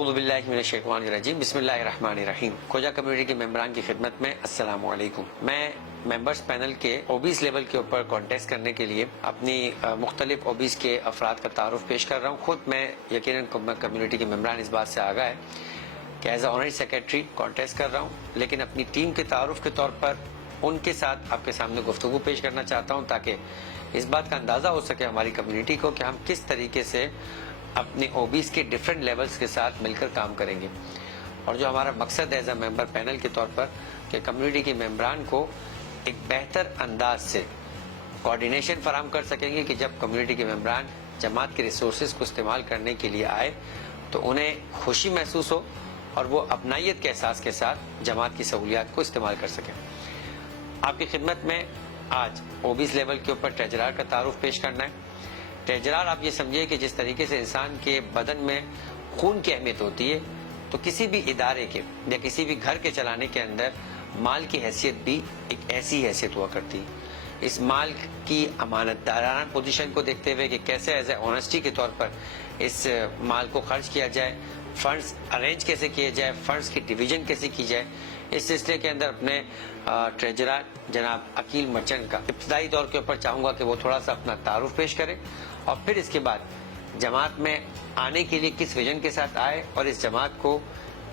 اعوذ باللہ من الشیطان الرجیم بسم اللہ الرحمن الرحیم. کھوجا کمیونٹی کے ممبران کی خدمت میں السلام علیکم. میں ممبرز پینل کے اوبیس لیول کے اوپر کانٹیسٹ کرنے کے لیے اپنی مختلف اوبیس کے افراد کا تعارف پیش کر رہا ہوں. خود میں یقیناً کمیونٹی کے ممبران اس بات سے آگاہ ہے کہ as a honorary secretary contest کر رہا ہوں, لیکن اپنی ٹیم کے تعارف کے طور پر ان کے ساتھ آپ کے سامنے گفتگو پیش کرنا چاہتا ہوں تاکہ اس بات کا اندازہ ہو سکے ہماری کمیونٹی کو کہ ہم کس طریقے سے اپنے اوبیس کے ڈفرینٹ لیولز کے ساتھ مل کر کام کریں گے. اور جو ہمارا مقصد ہے ایز اے ممبر پینل کے طور پر کہ کمیونٹی کے ممبران کو ایک بہتر انداز سے کوارڈینیشن فراہم کر سکیں گے کہ جب کمیونٹی کے ممبران جماعت کے ریسورسز کو استعمال کرنے کے لیے آئے تو انہیں خوشی محسوس ہو اور وہ اپنائیت کے احساس کے ساتھ جماعت کی سہولیات کو استعمال کر سکیں. آپ کی خدمت میں آج اوبیس لیول کے اوپر ٹریجرار کا تعارف پیش کرنا ہے. ٹریجرار آپ یہ سمجھیے کہ جس طریقے سے انسان کے بدن میں خون کی اہمیت ہوتی ہے تو کسی بھی ادارے کے یا کسی بھی گھر کے چلانے کے اندر مال کی حیثیت بھی ایک ایسی حیثیت ہوا کرتی ہے. اس مال کی امانت دارانہ پوزیشن کو دیکھتے ہوئے کہ کیسے ایز اے آنیسٹی کے طور پر اس مال کو خرچ کیا جائے, فنڈز ارینج کیسے کیے جائے, فنڈز کی ڈویژن کیسے کی جائے, اس سلسلے کے اندر اپنے ٹریجرار جناب عقیل مرچنٹ کا ابتدائی دور کے اوپر چاہوں گا کہ وہ تھوڑا سا اپنا تعارف پیش کرے اور پھر اس کے بعد جماعت میں آنے کے لیے کس ویژن کے ساتھ آئے اور اس جماعت کو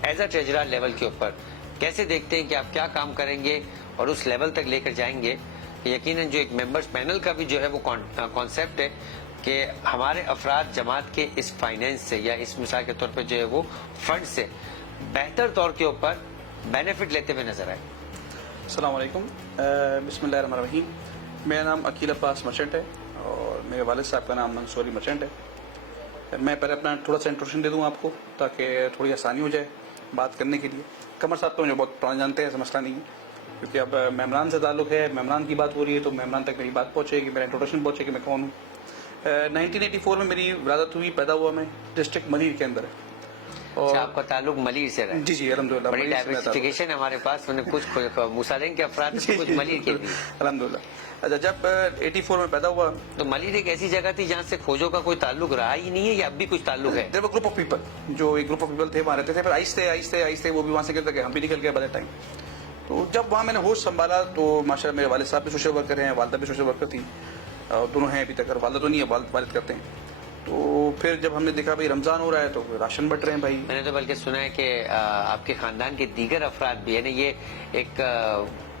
ایز اے ٹریجرار لیول کے اوپر کیسے دیکھتے ہیں کہ آپ کیا کام کریں گے اور اس لیول تک لے کر جائیں گے. یقیناً جو ایک ممبرز پینل کا بھی جو ہے وہ کانسیپٹ ہے کہ ہمارے افراد جماعت کے اس فائنینس سے یا اس مثال کے طور پر جو ہے وہ فنڈ سے بہتر طور کے اوپر بینیفٹ لیتے ہوئے نظر آئے. السلام علیکم. بسم اللہ الرحمن الرحیم. میرا نام عقیل عباس مرچنٹ ہے اور میرے والد صاحب کا نام منصوری مرچنٹ ہے. میں پہلے اپنا تھوڑا سا انٹروڈکشن دے دوں آپ کو تاکہ تھوڑی آسانی ہو جائے بات کرنے کے لیے. قمر صاحب تو مجھے بہت پرانا جانتے ہیں, ایسا مسئلہ نہیں ہے, کیونکہ اب ممبران سے تعلق ہے, ممبران کی بات ہو رہی ہے تو ممبران تک میری بات پہنچے گی, میرا انٹروڈکشن پہنچے کہ میں کون ہوں. 1984 میں میری ولادت ہوئی, پیدا ہوا میں ڈسٹرکٹ منیر کے اندر ہے. اور آپ کا تعلق ملیر سے رہا؟ جی جی الحمدللہ. بڑی ڈائیورسفیکیشن ہمارے پاس, کچھ موسیٰ کے افراد کچھ ملیر کے بھی الحمدللہ. اچھا, جب 84 میں پیدا ہوا تو ملیر ایک ایسی جگہ تھی جہاں سے کھوجوں کا کوئی تعلق رہا ہی نہیں ہے یا اب بھی کچھ تعلق ہے؟ دیر گروپ آف پیپل, جو ایک گروپ آف پیپل تھے وہاں رہتے تھے. پھر آہستہ آہستہ آہستہ وہ بھی وہاں سے نکل گئے, ہم بھی نکل گئے بعد ٹائم. تو جب وہاں میں نے ہوش سنبھالا تو ماشاء اللہ میرے والد صاحب بھی سوشل ورکر ہیں, والدہ بھی سوشل ورکر تھی, دونوں ہیں ابھی تک. والدہ تو نہیں ہے, والد کرتے ہیں. تو پھر جب ہم نے دیکھا بھائی رمضان ہو رہا ہے تو راشن بٹ رہے ہیں بھائی. میں نے تو بلکہ سنا ہے کہ آپ کے خاندان کے دیگر افراد بھی, یعنی یہ ایک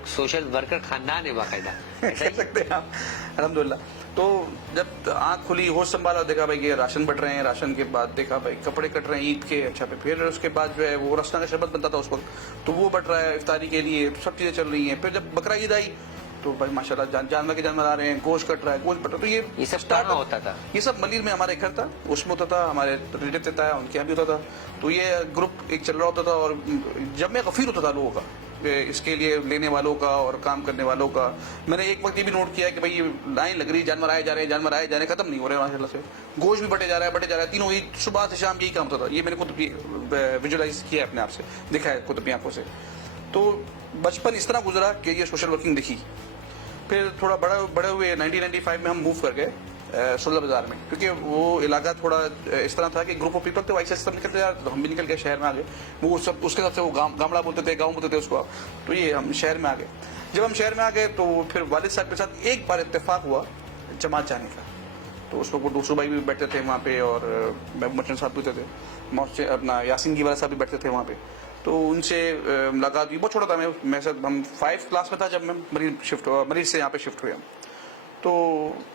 سوشل ورکر خاندان ہے باقاعدہ, کہہ سکتے ہیں آپ. الحمدللہ. تو جب آنکھ کھلی, ہوش سنبھالا, دیکھا بھائی کہ راشن بٹ رہے ہیں. راشن کے بعد دیکھا بھائی کپڑے کٹ رہے ہیں عید کے. اچھا پھر اس کے بعد جو ہے وہ رسنا کا شربت بنتا تھا اس وقت, تو وہ بٹ رہا ہے افطاری کے لیے. سب چیزیں چل رہی ہیں. پھر جب بقرہ عید آئی تو بھائی ماشاء اللہ جانور کے جانور آ رہے ہیں, گوشت کٹ رہا ہے, گوشت بٹ رہا ہے. تو یہ سب کہاں ہوتا تھا؟ یہ سب ملیر میں ہمارا ایک گھر تھا, اس میں ہوتا تھا. ہمارے ریلیٹیو دیتا ہے, ان کے یہاں بھی ہوتا تھا. تو یہ گروپ ایک چل رہا ہوتا تھا. اور جب میں غفیر ہوتا تھا لوگوں کا, اس کے لیے لینے والوں کا اور کام کرنے والوں کا, میں نے ایک وقت یہ بھی نوٹ کیا کہ بھائی لائن لگ رہی, جانور آئے جا رہے ہیں, جانور آئے جا رہے ہیں, ختم نہیں ہو رہے ماشاء اللہ سے. گوشت بھی بٹے جا رہا ہے. تینوں ہی صبح سے شام یہی کام ہوتا تھا. یہ میں نے خود ویژولائز کیا اپنے آپ سے, دکھا ہے خود اپنی آنکھوں سے. تو بچپن اس طرح گزرا کہ یہ سوشل ورکنگ دکھی. پھر تھوڑا بڑے ہوئے 1995 میں ہم موو کر گئے سلطہ بازار میں, کیونکہ وہ علاقہ تھوڑا اس طرح تھا کہ گروپ آف پیپل تھے, وائس سب نکلتے جا, تو ہم بھی نکل گئے شہر میں آ گئے. وہ سب اس کے ساتھ سے وہ گامڑا بولتے تھے, گاؤں بولتے تھے اس کو. تو یہ ہم شہر میں آ گئے. جب ہم شہر میں آ گئے تو پھر والد صاحب کے ساتھ ایک بار اتفاق ہوا جماعت جانے کا. تو اس وقت دوسرو بھائی بھی بیٹھتے تھے وہاں پہ, اور محبوب مرچن صاحب بھی ہوتے تھے, اپنا یاسین کی والا صاحب بھی بیٹھتے تھے وہاں پہ. تو ان سے ملاقات ہوئی. بہت چھوٹا تھا میں ہم 5 کلاس میں تھا جب میں مریض سے یہاں پہ شفٹ ہوئے ہم. تو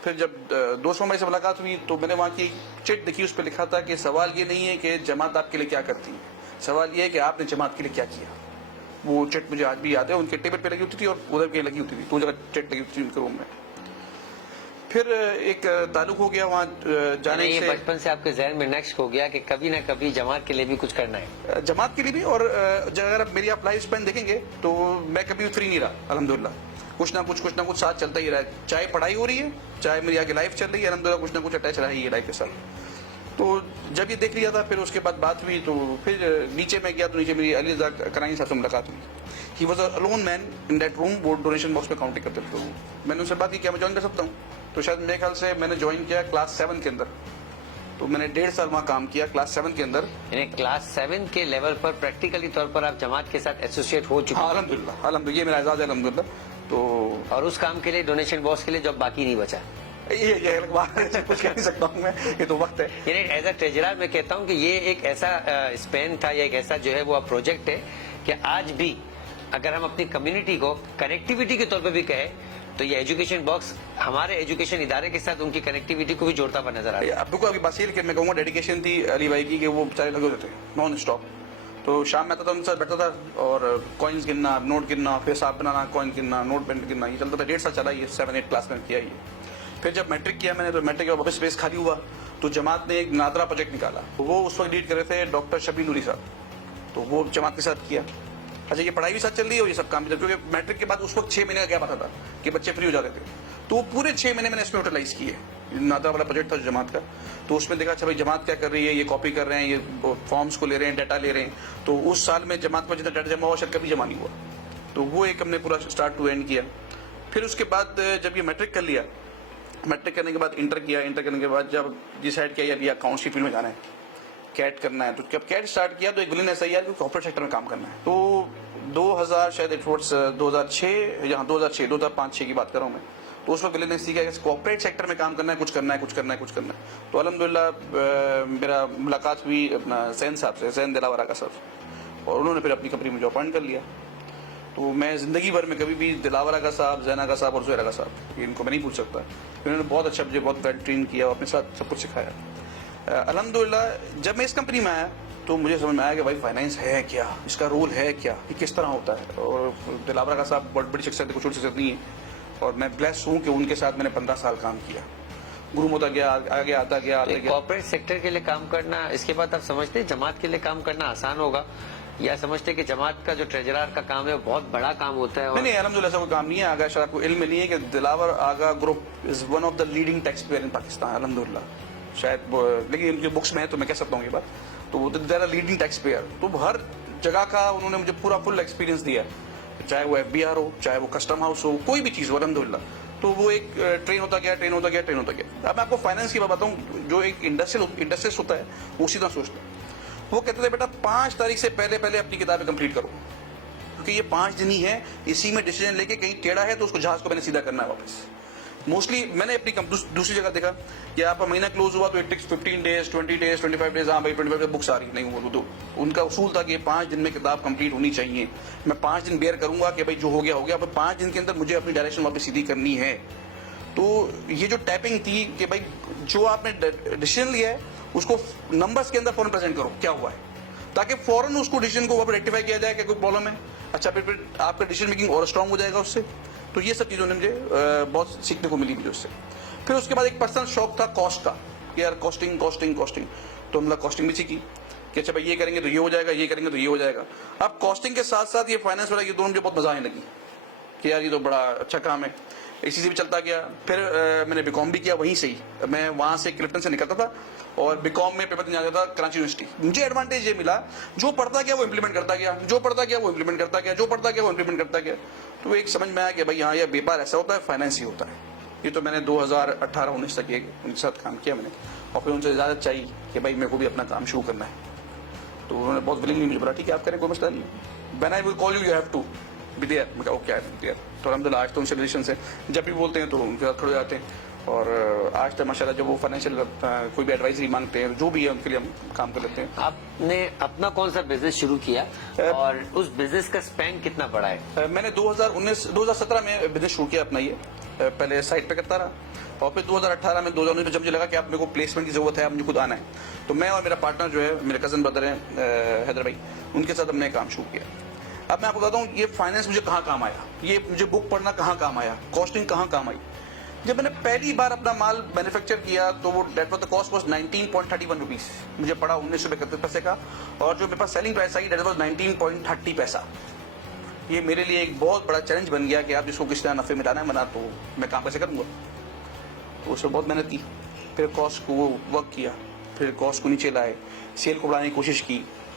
پھر جب دوستوں میں سے ملاقات ہوئی تو میں نے وہاں کی چٹ دیکھی, اس پہ لکھا تھا کہ سوال یہ نہیں ہے کہ جماعت آپ کے لیے کیا کرتی ہے, سوال یہ ہے کہ آپ نے جماعت کے لیے کیا کیا. وہ چٹ مجھے آج بھی یاد ہے, ان کے ٹیبل پہ لگی ہوتی تھی اور ادھر پہ لگی ہوتی تھی, 2 جگہ چٹ لگی ہوتی تھی ان کے روم میں. پھر ایک تعلق ہو گیا وہاں جانے سے. بچپن سے آپ کے ذہن میں نقش ہو گیا کہ کبھی نہ کبھی جماعت کے لیے بھی کچھ کرنا ہے. جماعت کے لیے بھی, اور اگر میری آپ لائف اسپین دیکھیں گے تو میں کبھی فری نہیں رہا الحمدللہ. کچھ نہ کچھ ساتھ چلتا ہی رہا ہے. چاہے پڑھائی ہو رہی ہے, چاہے میری آگے لائف چل رہی ہے, الحمدللہ کچھ نہ کچھ اٹیچ رہا ہے یہ لائف کے ساتھ. تو جب یہ دیکھ لیا تھا, پھر اس کے بعد بات ہوئی. تو پھر نیچے میں گیا تو نیچے میری علی رضا کرانی صاحب سے ملاقات ہوئی. He was a alone man in that room. وہ ڈونیشن باکس میں کاؤنٹنگ کرتے تھے. میں نے ان سے بات کی کیا میں جوائن کر سکتا ہوں. تو شاید میرے خیال سے میں نے جوائن کیا کلاس 7 کے اندر. تو میں نے 1.5 سال وہاں کام کیا کلاس 7 کے اندر. یعنی کلاس 7 کے لیول پر پریکٹیکلی طور پر آپ جماعت کے ساتھ ایسوسیٹ ہو چکے ہاں الحمدللہ یہ میرا اعزاز ہے الحمدللہ. تو اور اس کام کے لیے ڈونیشن باکس کے لیے جب باقی نہیں بچا. یہ الگ بات ہے, کچھ کہہ نہیں سکتا ہوں میں, یہ تو وقت ہے. یعنی ایز اے ٹریجرر میں کہتا ہوں کہ یہ ایک ایسا اسپین تھا یا ایک ایسا جو ہے وہ پروجیکٹ ہے کہ آج بھی اگر ہم اپنی کمیونٹی کو کنیکٹیوٹی کے طور پہ بھی کہیں تو یہ ایجوکیشن باکس ہمارے ایجوکیشن ادارے کے ساتھ ان کی کنیکٹیوٹی کو بھی جوڑتا ہوا نظر آ رہا ہے. ابو کو ابھی بس یہ کہ میں کہوں گا ڈیڈیکیشن تھی علی بھائی کی کہ وہ بیچارے لگے ہوتے تھے نان اسٹاپ. تو شام میں آتا تھا ان کے ساتھ بیٹھتا تھا اور کوائنس گننا, نوٹ گننا, پھر حساب بنانا, کوائن گننا, نوٹ پینٹ گننا, یہ چلتا تھا. 1.5 سال چلا یہ 7-8 کلاس میں کیا یہ. پھر جب میٹرک کیا میں نے تو میٹرک کے بعد واپس اسپیس خالی ہوا تو جماعت نے ایک نادرا پروجیکٹ نکالا. وہ اس وقت لیڈ کر رہے تھے ڈاکٹر شبیر نوری صاحب, تو وہ جماعت کے ساتھ کیا. اچھا یہ پڑھائی بھی ساتھ چل رہی ہے اور یہ سب کام بھی, کیونکہ میٹرک کے بعد اس وقت 6 مہینے کا گیپ آتا تھا کہ بچے فری ہو جاتے تھے. تو وہ پورے 6 مہینے میں نے اس میں یوٹیلائز کیے. نادرا والا پروجیکٹ تھا جماعت کا, تو اس میں دیکھا اچھا بھائی جماعت کیا کر رہی ہے, یہ کاپی کر رہے ہیں, یہ فارمس کو لے رہے ہیں, ڈیٹا لے رہے ہیں. تو اس سال میں جماعت پر جتنا ڈیٹا جمع ہوا شاید کبھی جمع نہیں ہوا. تو وہ ایک ہم نے پورا اسٹارٹ ٹو اینڈ کیا. پھر اس کے بعد جب یہ میٹرک کر لیا, میٹرک کرنے کے بعد انٹر کیا. انٹر کرنے کے بعد جب ڈیسائڈ کیا ابھی اکاؤنٹس کی فیلڈ میں جانا ہے, کیٹ کرنا ہے, تو جب کیٹ اسٹارٹ کیا تو ایک ولن ایسا ہی ہے کہ کارپوریٹ سیکٹر میں کام کرنا ہے. تو 2000 شاید 2006 یا 2005-6 کی بات کر رہا ہوں میں. تو اس وقت ولن نے سیکھا کہ کارپوریٹ سیکٹر میں کام کرنا ہے, کچھ کرنا ہے, کچھ کرنا ہے, کچھ کرنا ہے. تو الحمدللہ میرا ملاقات ہوئی اپنا زین صاحب سے, زین دلاورہ کا صاحب, اور انہوں نے پھر اپنی کمپنی میں جو اپوائنٹ کر لیا. تو میں زندگی بھر میں کبھی بھی دلاورہ کا صاحب, زینا کا صاحب اور زہرا کا صاحب ان کو میں نہیں پوچھ سکتا. انہوں نے بہت اچھا مجھے بہت ویل ٹرین کیا اور اپنے ساتھ سب کچھ سکھایا. الحمدللہ جب میں اس کمپنی میں آیا تو مجھے سمجھ میں آیا کہ بھائی فائنینس ہے کیا, اس کا رول ہے کیا, یہ کس طرح ہوتا ہے. اور دلاورہ کا صاحب بہت بڑی شخصیت ہے, کچھ اور شخصیت نہیں ہے, اور میں بلیس ہوں کہ ان کے ساتھ میں نے 15 سال کام کیا. گروم ہوتا گیا, آگے آتا گیا, آتا گیا. کارپوریٹ سیکٹر کے لیے کام کرنا, اس کے بعد آپ سمجھتے ہیں جماعت کے لیے کام کرنا آسان ہوگا, یا سمجھتے کہ جماعت کا جو ٹریجرر کا کام ہے وہ بہت بڑا کام ہوتا ہے؟ نہیں الحمدللہ ایسا کوئی کام نہیں ہے. آگا شاید کو علم نہیں ہے کہ Dilawar Agha group is one of the leading taxpayer in Pakistan الحمدللہ. شاید لیکن ان کی بکس میں ہے تو میں کہہ سکتا ہوں یہ بات. تو they are leading taxpayer. تو ہر جگہ کا انہوں نے مجھے پورا فل ایکسپیرینس دیا, چاہے وہ FBR ہو, چاہے وہ کسٹم ہاؤس ہو, کوئی بھی چیز ہو الحمدللہ. تو وہ ایک ٹرین ہوتا گیا, ٹرین ہوتا گیا, ٹرین ہوتا گیا. اب میں آپ کو فائنینس کی بات بتاؤں, جو ایک انڈسٹریس ہوتا ہے وہ اسی طرح سوچتا ہے. وہ کہتے تھے بیٹا 5 تاریخ سے پہلے اپنی کتابیں کمپلیٹ کرو, کیونکہ یہ 5 دن ہی ہے, اسی میں ڈیسیجن لے کے کہیں ٹیڑھا ہے تو اس کو جہاز کو میں نے سیدھا کرنا ہے واپس. موسٹلی میں نے اپنی دوسری جگہ دیکھا کہ آپ کا مہینہ کلوز ہوا تو it takes 15 days, 20 days, 25 days. ہاں بھائی 25 days بکس آ رہی نہیں ہوا. تو ان کا اصول تھا کہ 5 دن میں کتاب کمپلیٹ ہونی چاہیے. میں 5 دن بیئر کروں گا کہ بھائی جو ہو گیا ہو گیا, 5 دن کے اندر مجھے اپنی ڈائریکشن واپس سیدھی کرنی ہے. تو یہ جو ٹیپنگ تھی کہ بھائی جو آپ نے ڈیسیجن لیا ہے اس کو نمبرز کے اندر فوراً پریزنٹ کرو کیا ہوا ہے, تاکہ فوراً اس کو ڈیسیجن کو واپس ریکٹیفائی کیا جائے کہ کوئی پرابلم ہے. اچھا پھر آپ کا ڈیسیجن میکنگ اور اسٹرانگ ہو جائے گا اس سے. تو یہ سب چیزوں نے مجھے بہت سیکھنے کو ملی مجھے اس سے. پھر اس کے بعد ایک پرسنل شوق تھا کاسٹ کا, کہ یار کاسٹنگ. تو ہم لوگ کاسٹنگ بھی سیکھی کہ اچھا بھائی یہ کریں گے تو یہ ہو جائے گا, یہ کریں گے تو یہ ہو جائے گا. اب کاسٹنگ کے ساتھ ساتھ یہ فائنینس والا, یہ دونوں مجھے بہت مزہ آنے لگی کہ یار یہ تو بڑا اچھا کام ہے. اسی سے بھی چلتا گیا. پھر میں نے BCom بھی کیا وہیں سے ہی. میں وہاں سے کلفٹن سے نکلتا تھا اور BCom میں پیپر دینے جاتا تھا کراچی یونیورسٹی. مجھے ایڈوانٹیج یہ ملا, جو پڑھتا گیا وہ امپلیمنٹ کرتا گیا, جو پڑھتا گیا وہ امپلیمنٹ کرتا گیا, جو پڑھتا گیا وہ امپلیمنٹ کرتا گیا. تو ایک سمجھ میں آیا کہ بھائی ہاں یہ بیپار ایسا ہوتا ہے, فائنینس ہی ہوتا ہے. یہ تو میں نے 2018-19 تک ان کے ساتھ کام کیا میں نے, اور پھر ان سے اجازت چاہیے کہ بھائی میرے کو بھی اپنا کام شروع کرنا ہے. تو انہوں نے بہت ولنگلی مجھے بولا ٹھیک ہے آپ کریں, کوئی مسئلہ نہیں. When I will call you, you have to be there. میں کہا اوکے آئی ایم دیئر. تو الحمدللہ آج تو ان سے ریلیشنس ہیں, جب بھی بولتے ہیں تو ان کے ساتھ کھڑے جاتے ہیں. اور آج تک ماشاء اللہ جب وہ فائنینشیل کوئی بھی ایڈوائزری مانگتے ہیں جو بھی ہے ان کے لیے ہم کام کر لیتے ہیں. آپ نے اپنا کون سا بزنس شروع کیا اور اس بزنس کا اسپین کتنا بڑا ہے؟ میں نے 2017 میں بزنس شروع کیا اپنا. یہ پہلے سائٹ پہ کرتا رہا, اور پھر 2018 میں 2019 میں جب مجھے لگا کہ آپ میرے کو پلیسمنٹ کی ضرورت ہے, اب مجھے خود آنا ہے, تو میں اور میرا پارٹنر جو ہے میرے کزن بردر ہیں حیدر بھائی, ان کے ساتھ ہم نے کام شروع کیا. اب میں آپ کو بتاتا ہوں یہ فائنینس مجھے کہاں کام آیا, یہ مجھے بک پڑھنا کہاں کام آیا, کاسٹنگ کہاں کام آئی. جب میں نے پہلی بار اپنا مال مینوفیکچر کیا تو وہ کاسٹ واز 19.31 روپیز. مجھے پڑا 19.31 کا, اور جو میرے پاس selling price I that was 19.30 پیسہ. یہ میرے لیے ایک بہت بڑا چیلنج بن گیا کہ آپ جس کو کس طرح نفع مٹانا ہے بنا, تو میں کام کیسے کروں گا. تو اس میں بہت محنت کی. پھر کاسٹ کو ورک کیا, پھر کاسٹ کو نیچے لائے, سیل کو بڑھانے کی کوشش کی,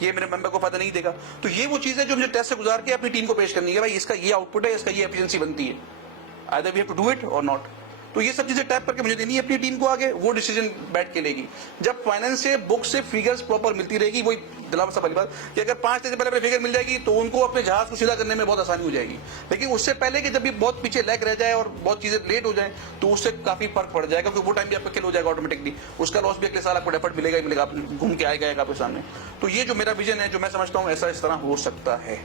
یہ میرے ممبر کو فائدہ نہیں دے گا. تو یہ وہ چیز ہے جو مجھے ٹیسٹ سے گزار کے اپنی ٹیم کو پیش کرنی ہے. بھائی اس کا یہ آؤٹ پٹ ہے, اس کا یہ ایفیشنسی بنتی ہے, either we have to do it or not. تو یہ سب چیزیں ٹیپ کر کے مجھے دینی ہے اپنی ٹیم کو آگے, وہ ڈیسیجن بیٹھ کے لے گی. جب فائنینس سے بک سے فگرز پراپر ملتی رہے گی, وہی دلاور صاحب والی بات کہ اگر 5 دن سے پہلے فگر مل جائے گی تو ان کو اپنے جہاز کو سیدھا کرنے میں بہت آسانی ہو جائے گی. لیکن اس سے پہلے کہ جب بھی بہت پیچھے لیگ رہ جائے اور بہت چیزیں لیٹ ہو جائیں تو اس سے کافی فرق پڑ جائے گا, کیونکہ وہ ٹائم بھی آپ کا کل ہو جائے گا آٹومیٹکلی. اس کا لاس بھی اگلے سال آپ کو ڈیفرٹ ملے گا ہی ملے گا, گھوم کے آئے گا آپ کے سامنے. تو یہ جو میرا ویژن ہے, جو میں سمجھتا ہوں ایسا اس طرح ہو سکتا ہے,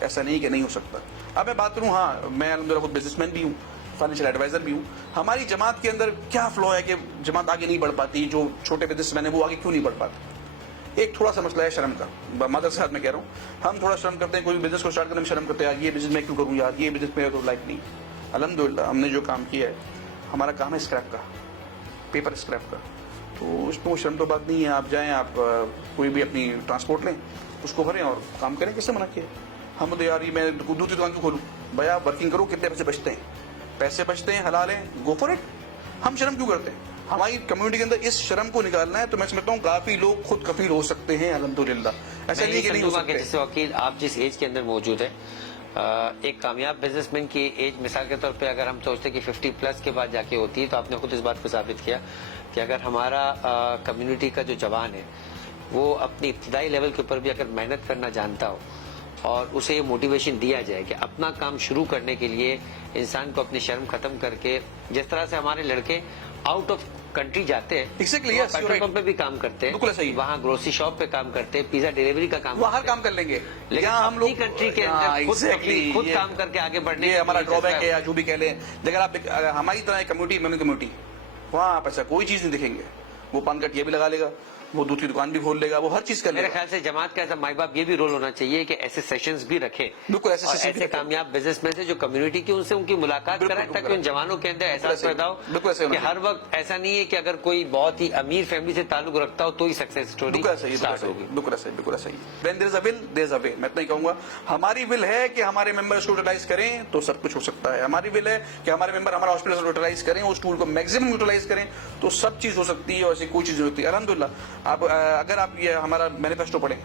ایسا نہیں کہ نہیں ہو سکتا. اب میں بات کروں, ہاں میں الحمدللہ خود بزنس مین بھی ہوں, فائنینشیل ایڈوائزر بھی ہوں. ہماری جماعت کے اندر کیا فلو ہے کہ جماعت آگے نہیں بڑھ پاتی, جو چھوٹے بزنس مین ہیں وہ آگے کیوں نہیں بڑھ پاتے؟ ایک تھوڑا سا مسئلہ ہے شرم کا. مادر سے میں کہہ رہا ہوں, ہم تھوڑا شرم کرتے ہیں, کوئی بھی بزنس کو اسٹارٹ کرنے میں شرم کرتے ہیں, یار یہ بزنس میں کیوں کروں, یار یہ بزنس میں تو لائک نہیں. الحمدللہ ہم نے جو کام کیا ہے, ہمارا کام ہے اسکریپ کا, پیپر اسکریپ کا, تو اس میں شرم تو بات نہیں ہے. آپ جائیں, آپ کوئی بھی اپنی ٹرانسپورٹ لیں, اس کو بھریں اور کام کریں. کس سے منع کیا؟ ہم تو یار میں دوسری دکان کیوں کھولوں؟ بھائی آپ ورکنگ کرو, کتنے پیسے بچتے ہیں, پیسے بچتے ہیں, حلال ہیں, گو فار اٹ. ہم شرم کیوں کرتے ہیں؟ ہماری کمیونٹی کے اندر اس شرم کو نکالنا ہے. تو میں سمجھتا ہوں کافی لوگ خود کفیل ہو سکتے ہیں الحمدللہ. ایسا نہیں کہ نہیں ہو سکتے. جیسے وکیل آپ جس ایج کے اندر موجود ہے, ایک کامیاب بزنس مین کی ایج مثال کے طور پہ اگر ہم سوچتے ہیں کہ 50+ کے بعد جا کے ہوتی ہے, تو آپ نے خود اس بات کو ثابت کیا کہ اگر ہمارا کمیونٹی کا جو جوان ہے وہ اپنی ابتدائی لیول کے اوپر بھی اگر محنت کرنا جانتا ہو اور اسے یہ موٹیویشن دیا جائے کہ اپنا کام شروع کرنے کے لیے انسان کو اپنی شرم ختم کر کے, جس طرح سے ہمارے لڑکے آؤٹ آف کنٹری جاتے ہیں, پیٹرول پمپ پہ بھی کام کرتے ہیں, وہاں گروسری شاپ پہ کام کرتے ہیں, پیزا ڈیلیوری کا کام, وہ ہر کام کر لیں گے, لیکن ہم لوگ کنٹری کے اندر خود کام کر کے آگے بڑھنے, یہ ہمارا ڈرا بیک ہے یا جو بھی کہہ لیں. اگر آپ ہماری طرح کمیونٹی, وہاں آپ ایسا کوئی چیز نہیں دکھیں گے. وہ پان کٹ یہ بھی لگا لے گا, وہ دوسری دکان بھی کھول لے گا, وہ ہر چیز کر لے گا. میرے خیال سے جماعت کا ایسا مائی باپ یہ بھی رول ہونا چاہیے کہ ایسے سیشنز بھی رکھے, بالکل ایسے کامیاب بزنس مین سے جو کمیونٹی کی ان سے ان کی ملاقات کرائے, تاکہ ان جوانوں کے اندر احساس پیدا ہو کہ ہر وقت ایسا نہیں ہے کہ اگر کوئی بہت ہی امیر فیملی سے تعلق رکھتا ہو تو ہی سکسیس اسٹوری اسٹارٹ ہوگی. بالکل صحیح. When there is a will, there is a way. میں اتنا ہی کہوں گا, ہماری ول ہے کہ ہمارے ممبر اس کو یوٹیلائز کریں تو سب کچھ ہو سکتا ہے. ہماری ول ہے کہ ہمارے ممبر ہمارا ہاسپٹل یوٹیلائز کریں, اس ٹول کو میکسیمم یوٹیلائز کریں تو سب چیز ہو سکتی ہے, اور ایسی کوئی چیز نہیں ہوتی. الحمدللہ آپ اگر آپ یہ ہمارا مینیفیسٹو پڑھیں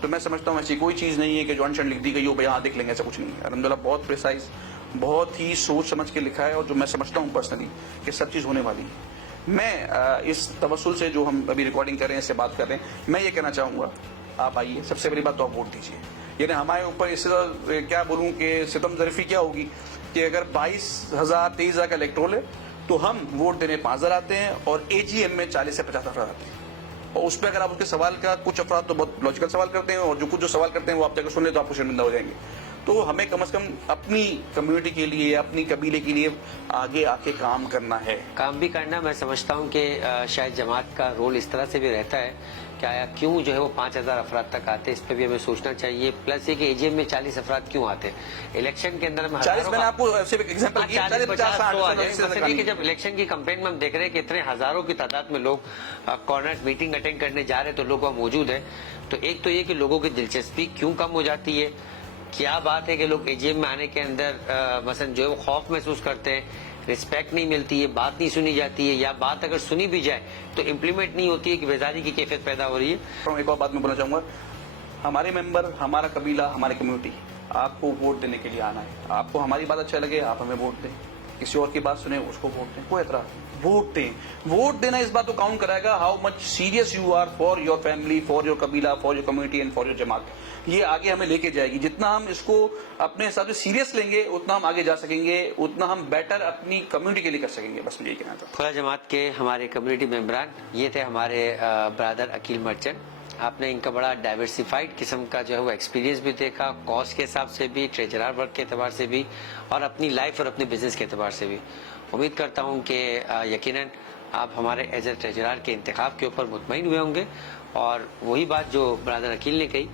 تو میں سمجھتا ہوں ایسی کوئی چیز نہیں ہے کہ جو انشن لکھ دی گئی ہو بھائی ہاں دیکھ لیں گے, ایسا کچھ نہیں ہے. الحمدللہ بہت پریسائز, بہت ہی سوچ سمجھ کے لکھا ہے, اور جو میں سمجھتا ہوں پرسنلی کہ سب چیز ہونے والی ہے. میں اس توسل سے جو ہم ابھی ریکارڈنگ کر رہے ہیں, اس سے بات کر رہے ہیں, میں یہ کہنا چاہوں گا آپ آئیے. سب سے بڑی بات تو آپ ووٹ دیجیے. یعنی ہمارے اوپر اس سے کیا بولوں کہ ستم ظرفی کیا ہوگی کہ اگر 22,000 23,000 کا الیکٹرول ہے تو ہم ووٹ دینے 5,000 آتے ہیں, اور AGM میں 40 سے 50 افراد آتے ہیں. اور اس پہ اگر آپ اس کے سوال کا, کچھ افراد تو بہت لاجیکل سوال کرتے ہیں, اور جو کچھ جو سوال کرتے ہیں وہ آپ جا کے سن لیں تو آپ کو شرمندہ ہو جائیں گے. تو ہمیں کم از کم اپنی کمیونٹی کے لیے, اپنی قبیلے کے لیے آگے آ کے کام کرنا ہے. کام بھی کرنا. میں سمجھتا ہوں کہ شاید جماعت کا رول اس طرح سے بھی رہتا ہے کہ آیا کیوں جو ہے وہ 5,000 افراد تک آتے, اس پہ بھی ہمیں سوچنا چاہیے. پلس یہ کہ AGM میں 40 افراد کیوں آتے, الیکشن کے اندر ہم 40, میں نے آپ کو صرف ایگزامپل دیا, 40-50 کہ جب الیکشن کی کمپین میں ہم دیکھ رہے ہیں کہ اتنے ہزاروں کی تعداد میں لوگ کارنر میٹنگ اٹینڈ کرنے جا رہے ہیں تو لوگ وہاں موجود ہیں. تو ایک تو یہ کہ لوگوں کی دلچسپی کیوں کم ہو جاتی ہے, کیا بات ہے کہ لوگ AGM میں آنے کے اندر مثلا جو ہے وہ خوف محسوس کرتے ہیں, رسپیکٹ نہیں ملتی ہے, بات نہیں سنی جاتی ہے, یا بات اگر سنی بھی جائے تو امپلیمنٹ نہیں ہوتی ہے, کہ بیزاری کی کیفیت پیدا ہو رہی ہے. ایک اور بات میں بولنا چاہوں گا, ہمارے ممبر, ہمارا قبیلہ, ہماری کمیونٹی آپ کو ووٹ دینے کے لیے آنا ہے. آپ کو ہماری بات اچھا لگے آپ ہمیں ووٹ دیں, کسی اور کی بات سنیں اس کو ووٹ دیں, کوئی اعتراض نہیں. ووٹ دیں. ووٹ دینا اس بات کو کاؤنٹ کرائے گا how much serious you are for your family, for your قبیلہ, for your community and for your جماعت. یہ آگے ہمیں لے کے جائے گی. جتنا ہم اس کو اپنے حساب سے سیریس لیں گے اتنا ہم آگے جا سکیں گے, اتنا ہم بیٹر اپنی کمیونٹی کے لیے کر سکیں گے. بس مجھے یہ کہنا تھا. کھولا جماعت کے ہمارے کمیونٹی ممبران یہ تھے ہمارے برادر عقیل مرچنٹ. آپ نے ان کا بڑا ڈائیورسیفائڈ قسم کا جو ہے وہ ایکسپیرینس بھی دیکھا, کاسٹ کے حساب سے بھی, ٹریجرار ورک کے اعتبار سے بھی, اور اپنی لائف اور اپنے بزنس کے اعتبار سے بھی. امید کرتا ہوں کہ یقیناً آپ ہمارے ایز اے ٹریجرار کے انتخاب کے اوپر مطمئن ہوئے ہوں گے, اور وہی بات جو برادر عقیل نے کہی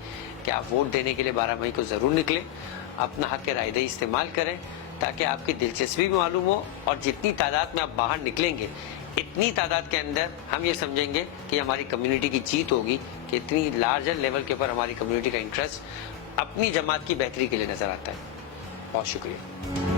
کہ آپ ووٹ دینے کے لیے 12 مئی کو ضرور نکلیں, اپنا حق رائے دہی استعمال کریں تاکہ آپ کی دلچسپی بھی معلوم ہو, اور جتنی تعداد میں آپ باہر نکلیں گے اتنی تعداد کے اندر ہم یہ سمجھیں گے کہ ہماری کمیونٹی کی جیت ہوگی, کہ اتنی لارجر لیول کے اوپر ہماری کمیونٹی کا انٹرسٹ اپنی جماعت کی بہتری کے لیے نظر آتا ہے. بہت شکریہ.